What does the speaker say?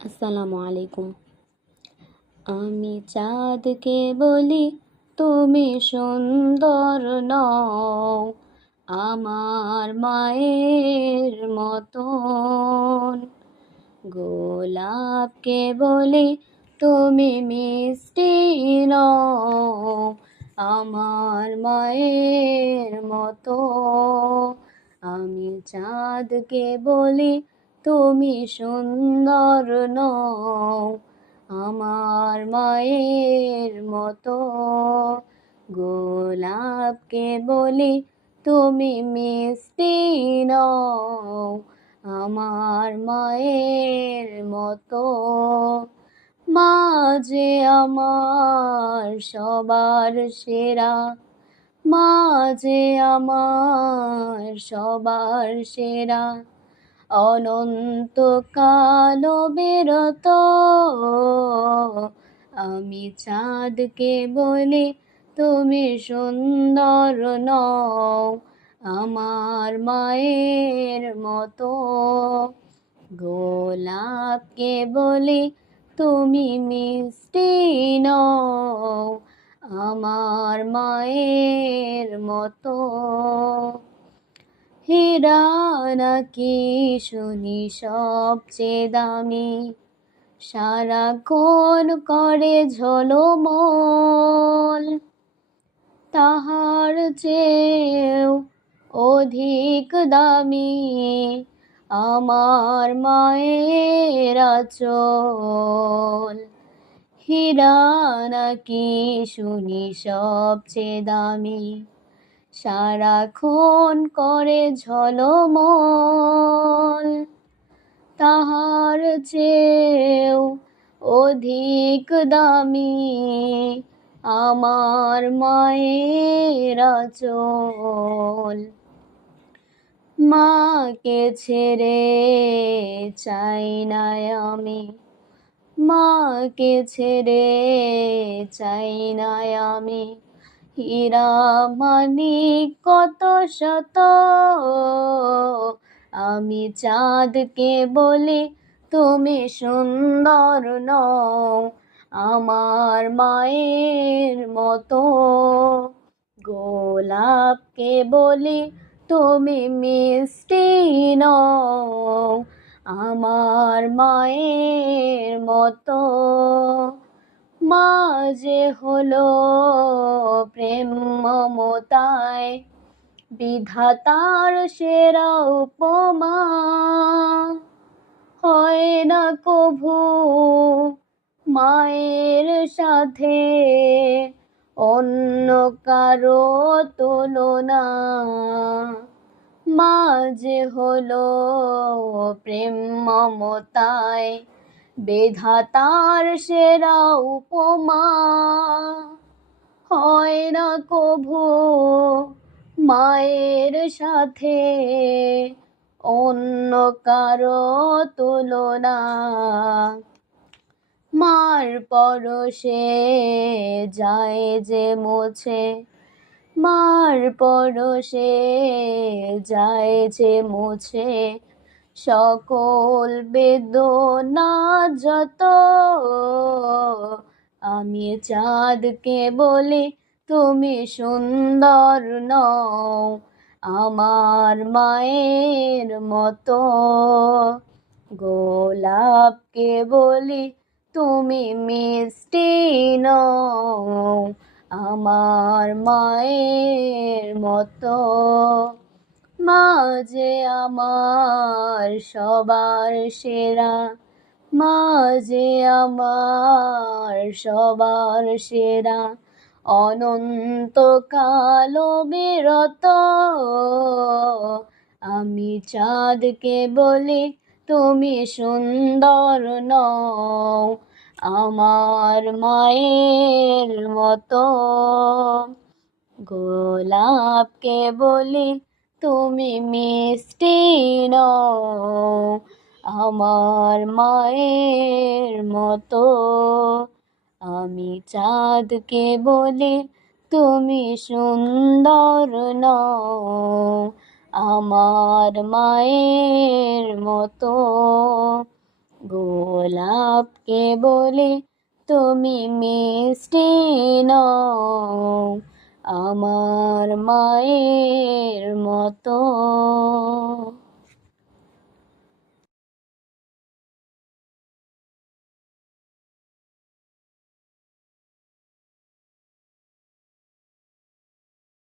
আসসালামু আলাইকুম। আমি চাঁদকে বলি তুমি সুন্দর নও, আমার মায়ের মতন। গোলাপকে বলি তুমি মিষ্টি নও, আমার মায়ের মতো। আমি চাঁদকে বলি তুমি সুন্দর নও, আমার মায়ের মতো। গোলাপকে বলি তুমি মিষ্টি নও, আমার মায়ের মতো। মা যে আমার সবার সেরা, মা যে আমার সবার সেরা। অনন্তকাল বিরত আমি চাঁদকে বলি তুমি সুন্দর নও, আমার মায়ের মতো। গোলাপকে বলি তুমি মিষ্টি নও, আমার মায়ের মতো। হীরা নাকি শুনি সবচেয়ে দামি, সারাক্ষণ করে ঝলমল। তাহার চেয়েও অধিক দামি আমার মায়ের আঁচল। হীরা নাকি শুনি সবচেয়ে দামি, সারাক্ষণ করে ঝলমল। তাহার চেয়েও অধিক দামি আমার মায়ের আঁচল। মাকে ছেড়ে চাই না আমি, মাকে ছেড়ে চাই না আমি। হীরা মানিক কত শত আমি চাঁদকে বলি তুমি সুন্দর নও, আমার মায়ের মতো। গোলাপকে বলি তুমি মিষ্টি নও, আমার মায়ের মতো। মা যে হলো প্রেম মমতায় বিধাতার সেরা উপমা। হয় না কভু মায়ের সাথে অন্য কারো তুলনা। মা যে হলো প্রেম মমতায় বিধাতার সেরা উপমা। হয় না কভু মায়ের সাথে অন্য কারো তুলনা। মার পরশে যায় যে মুছে, মার পরশে যায় যে মুছে সকল বেদনা যত। আমি চাঁদকে বলি তুমি সুন্দর নও, আমার মায়ের মতো। গোলাপকে বলি তুমি মিষ্টি নও, আমার মায়ের মতো। মা যে আমার সবার সেরা, মা যে আমার সবার সেরা। অনন্তকাল বিরত আমি চাঁদকে বলি তুমি সুন্দর নও, আমার মায়ের মতো। গোলাপকে বলি তুমি মিষ্টি নও, আমার মায়ের মতো। আমি চাঁদকে বলি তুমি সুন্দর নও, আমার মায়ের মতো। গোলাপকে বলি তুমি মিষ্টি নও আমার মায়ের মতো।